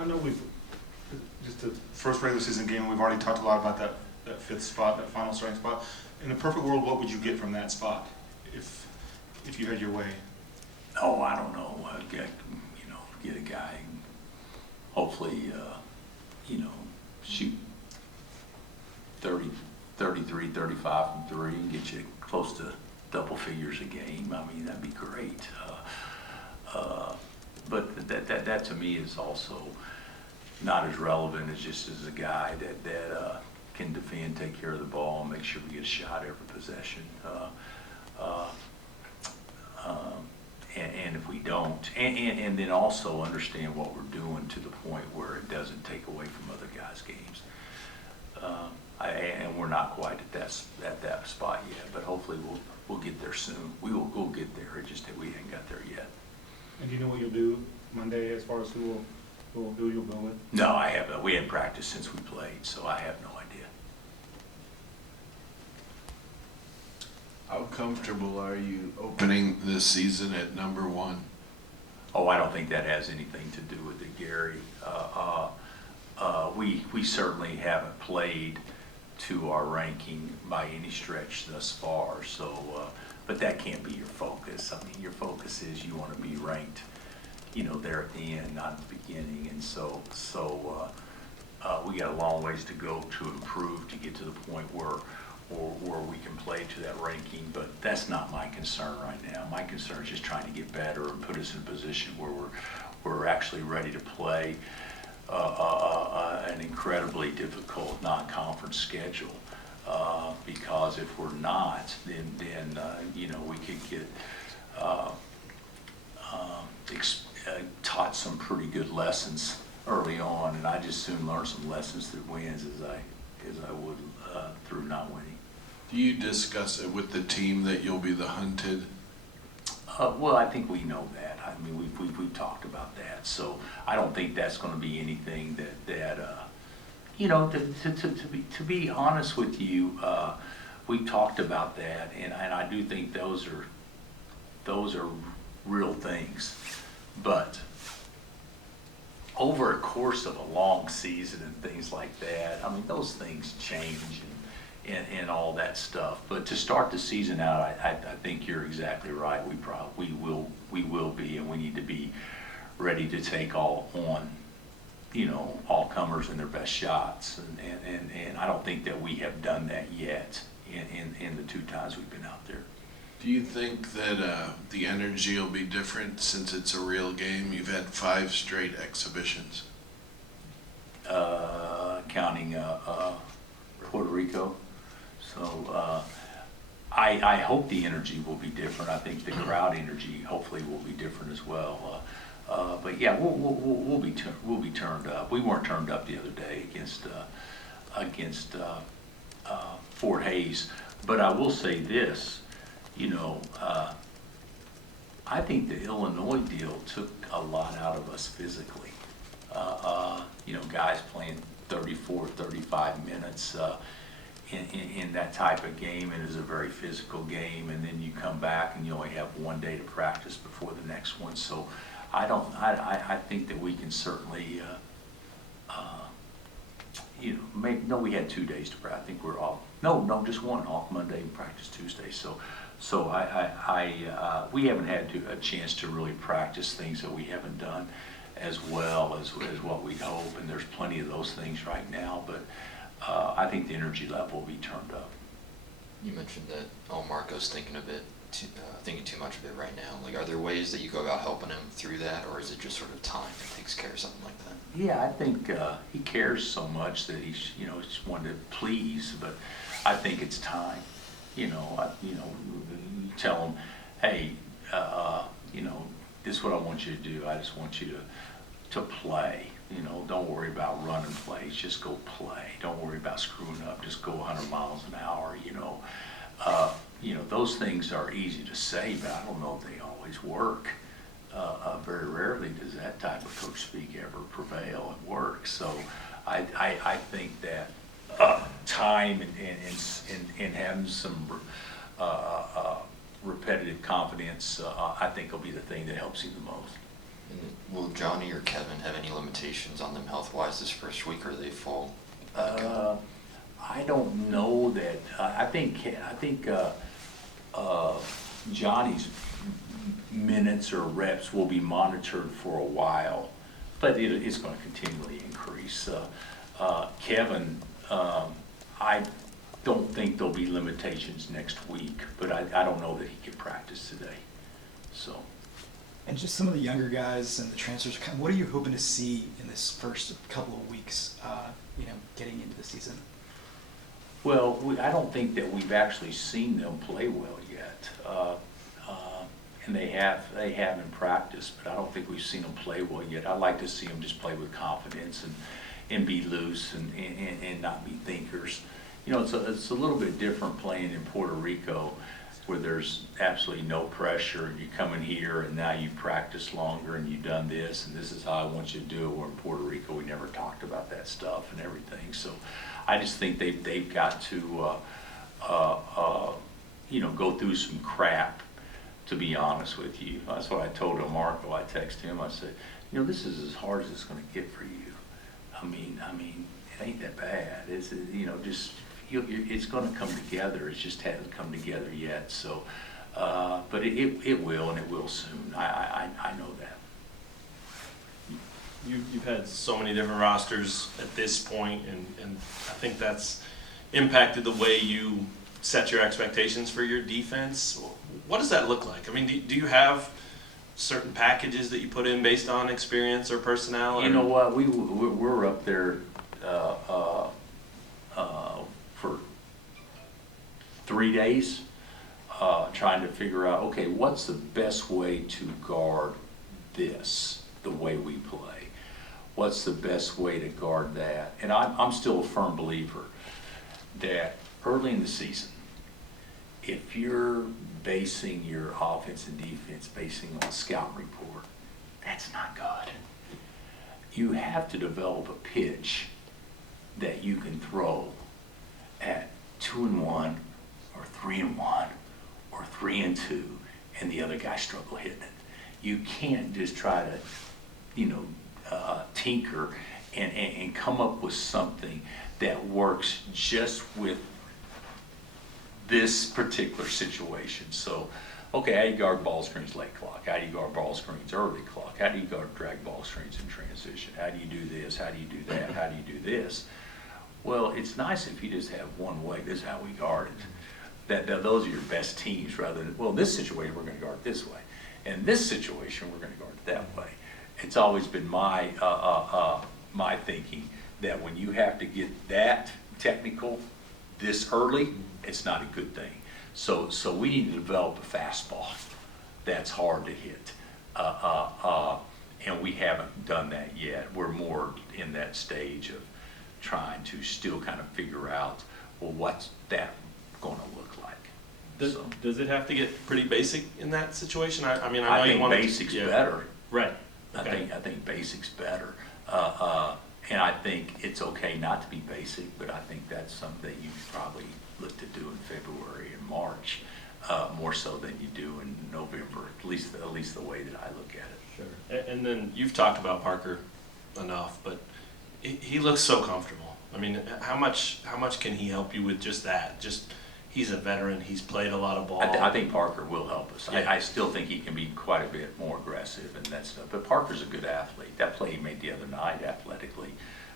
I know we've, just the first regular season game, we've already talked a lot about that fifth spot, that final starting spot. In a perfect world, what would you get from that spot if you had your way? Oh, I don't know. Get a guy, hopefully, shoot 30, 33, 35 from three and get you close to double figures a game. I mean, that'd be great. But that to me is also not as relevant as just as a guy that can defend, take care of the ball, and make sure we get a shot every possession. And if we don't, and then also understand what we're doing to the point where it doesn't take away from other guys' games. And we're not quite at that spot yet, but hopefully we'll get there soon. We'll get there. It's just that we ain't got there yet. And do you know what you'll do Monday as far as who you'll go with? No, I haven't. We haven't practiced since we played, so I have no idea. How comfortable are you opening this season at number 1? Oh, I don't think that has anything to do with it, Gary. We certainly haven't played to our ranking by any stretch thus far. So, but that can't be your focus. I mean, your focus is you want to be ranked, there at the end, not at the beginning. And so we got a long ways to go to improve to get to the point where we can play to that ranking, but that's not my concern right now. My concern is just trying to get better and put us in a position where we're actually ready to play an incredibly difficult non-conference schedule. Because if we're not, then we could get taught some pretty good lessons early on, and I just soon learn some lessons through wins as I would through not winning. Do you discuss it with the team that you'll be the hunted? Well, I think we know that. I mean, we've talked about that. So I don't think that's going to be anything to be honest with you, we talked about that, and I do think those are real things. But over a course of a long season and things like that, I mean, those things change and all that stuff. But to start the season out, I think you're exactly right. We will be, and we need to be ready to take all comers and their best shots. And I don't think that we have done that yet in the 2 times we've been out there. Do you think that the energy will be different since it's a real game? You've had 5 straight exhibitions. Counting Puerto Rico. So I hope the energy will be different. I think the crowd energy hopefully will be different as well. But yeah, we'll be turned up. We weren't turned up the other day against Fort Hays. But I will say this, I think the Illinois deal took a lot out of us physically. Guys playing 34, 35 minutes in that type of game, and it's a very physical game, and then you come back and you only have 1 day to practice before the next one. So I think that we can certainly, we had 2 days to practice. I think we're off. No, just 1, off Monday and practice Tuesday. So we haven't had a chance to really practice things that we haven't done as well as what we hope, and there's plenty of those things right now, but I think the energy level will be turned up. You mentioned that Marco's thinking too much of it right now. Like, are there ways that you go about helping him through that, or is it just sort of time that takes care of something like that? Yeah, I think he cares so much that he's just wanted to please, but I think it's time. You tell him, hey, this is what I want you to do. I just want you to play. Don't worry about running plays. Just go play. Don't worry about screwing up. Just go 100 miles an hour. Those things are easy to say, but I don't know if they always work. Very rarely does that type of coach speak ever prevail and work. So I think that time and having some repetitive confidence, I think will be the thing that helps you the most. And will Johnny or Kevin have any limitations on them health-wise this first week, or they fall good? I don't know that, I think Johnny's minutes or reps will be monitored for a while, but it's going to continually increase. Kevin, I don't think there'll be limitations next week, but I don't know that he can practice today, so. And just some of the younger guys and the transfers, what are you hoping to see in this first couple of weeks, getting into the season? Well, I don't think that we've actually seen them play well yet. And they have in practice, but I don't think we've seen them play well yet. I'd like to see them just play with confidence and be loose and not be thinkers. It's a little bit different playing in Puerto Rico, where there's absolutely no pressure, and you come in here and now you practice longer and you've done this and this is how I want you to do it. Where in Puerto Rico we never talked about that stuff and everything. So I just think they've got to go through some crap, to be honest with you. That's what I told Marco. I texted him, I said, this is as hard as it's going to get for you. I mean, it ain't that bad. It's, it's going to come together. It just hasn't come together yet. So, but it will, and it will soon. I know that. You've had so many different rosters at this point, and I think that's impacted the way you set your expectations for your defense. What does that look like? I mean, do you have certain packages that you put in based on experience or personnel? Or? You know what? We're up there for 3 days trying to figure out, okay, what's the best way to guard this the way we play? What's the best way to guard that? And I'm still a firm believer that early in the season, if you're basing your offense and defense basing on scout report, that's not good. You have to develop a pitch that you can throw at 2-1 or 3-1 or 3-2, and the other guy struggle hitting it. You can't just try to, tinker and come up with something that works just with this particular situation. So, okay, how do you guard ball screens late clock? How do you guard ball screens early clock? How do you guard drag ball screens in transition? How do you do this? How do you do that? How do you do this? Well, it's nice if you just have one way. This is how we guard it. That those are your best teams, rather than, well, in this situation we're going to guard it this way, and this situation we're going to guard it that way. It's always been my my thinking that when you have to get that technical this early, it's not a good thing. So we need to develop a fastball that's hard to hit, and we haven't done that yet. We're more in that stage of trying to still kind of figure out, well, what's that going to look like. Does it have to get pretty basic in that situation? I know I you think want basics better. Right. Okay. I think basics better. And I think it's okay not to be basic, but I think that's something that you probably look to do in February and March, more so than you do in November, at least the way that I look at it. Sure. And then you've talked about Parker enough, but he looks so comfortable. I mean, how much can he help you with just that? He's a veteran. He's played a lot of ball. I think Parker will help us. Yeah. I still think he can be quite a bit more aggressive and that stuff. But Parker's a good athlete. That play he made the other night athletically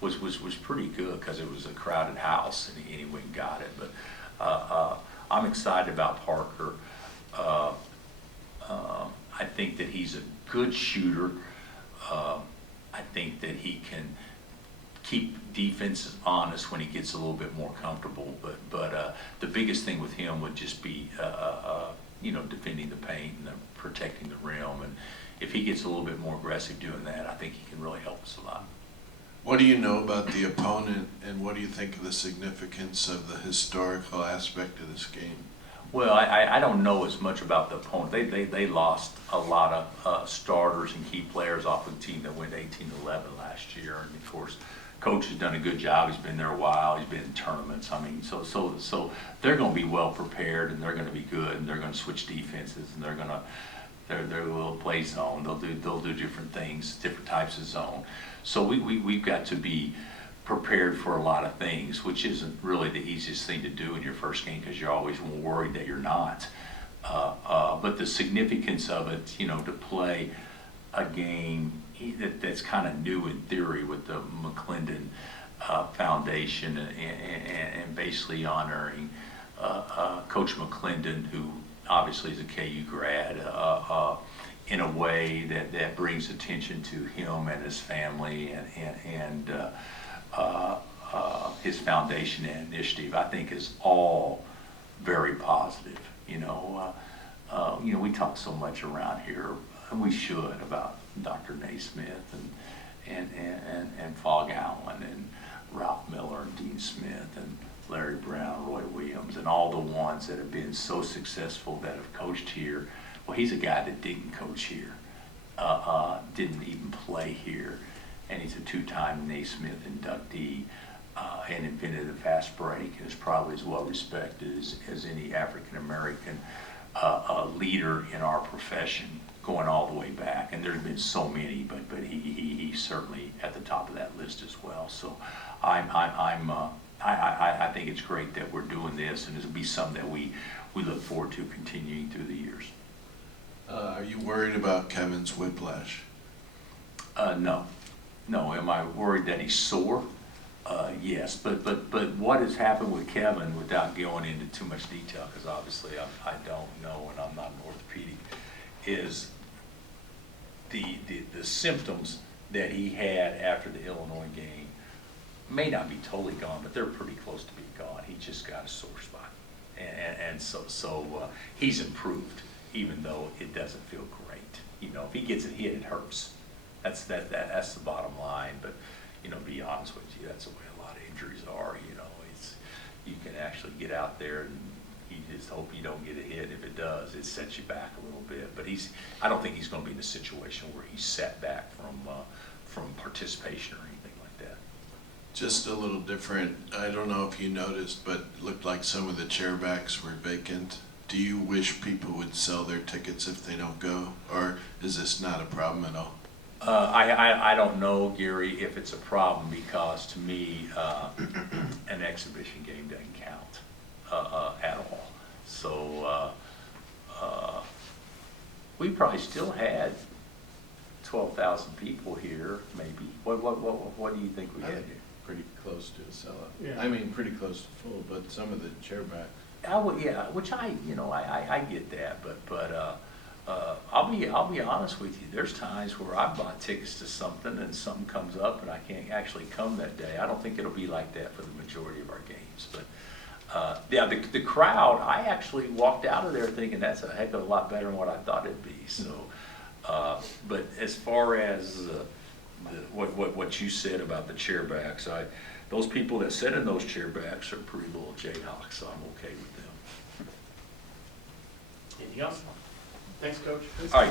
was pretty good because it was a crowded house and he went and got it. But I'm excited about Parker. I think that he's a good shooter. I think that he can keep defenses honest when he gets a little bit more comfortable. But the biggest thing with him would just be defending the paint and protecting the rim. And if he gets a little bit more aggressive doing that, I think he can really help us a lot. What do you know about the opponent, and what do you think of the significance of the historical aspect of this game? Well, I don't know as much about the opponent. They lost a lot of starters and key players off of the team that went 18-11 last year. And of course, Coach has done a good job. He's been there a while. He's been in tournaments. I mean, so they're going to be well prepared, and they're going to be good, and they're going to switch defenses, and they're going to They'll play zone. They'll do different things, different types of zone. So we've got to be prepared for a lot of things, which isn't really the easiest thing to do in your first game because you're always worried that you're not. But the significance of it, you know, to play a game that's kind of new in theory with the McClendon Foundation and basically honoring Coach McClendon, who obviously is a KU grad, in a way that brings attention to him and his family and his foundation and initiative, I think is all very positive. You know, we talk so much around here, and we should, about Dr. Naismith and Fog Allen and Ralph Miller and Dean Smith and Larry Brown, Roy Williams, and all the ones that have been so successful that have coached here. Well, he's a guy that didn't coach here, didn't even play here, and he's a two-time Naismith inductee and invented the fast break, and is probably as well respected as any African-American leader in our profession, going all the way back. And there's been so many, but he's certainly at the top of that list as well. So I think it's great that we're doing this, and it'll be something that we look forward to continuing through the years. Are you worried about Kevin's whiplash? No. Am I worried that he's sore? Yes, but what has happened with Kevin, without going into too much detail, because obviously I don't know and I'm not an orthopedic, is the symptoms that he had after the Illinois game may not be totally gone, but they're pretty close to being gone. He just got a sore spot, and so he's improved, even though it doesn't feel great. You know, if he gets it hit, it hurts. That's the bottom line. But you know, to be honest with you, that's the way a lot of injuries are. You know, you can actually get out there and you just hope you don't get a hit. If it does, it sets you back a little bit. But I don't think he's going to be in a situation where he's set back from participation or anything like that. Just a little different. I don't know if you noticed, but it looked like some of the chairbacks were vacant. Do you wish people would sell their tickets if they don't go, or is this not a problem at all? I don't know, Gary, if it's a problem, because to me, an exhibition game doesn't count at all. So we probably still had 12,000 people here, maybe. What do you think we had here? Pretty close to a sellout. Yeah. I mean, pretty close to full, but some of the chairbacks. Yeah, which I get that, but I'll be honest with you. There's times where I bought tickets to something and something comes up and I can't actually come that day. I don't think it'll be like that for the majority of our games, but yeah, the crowd. I actually walked out of there thinking that's a heck of a lot better than what I thought it'd be. So, but as far as what you said about the chairbacks, those people that sit in those chairbacks are pretty little Jayhawks, so I'm okay with them. Anything else? Thanks, Coach. All right.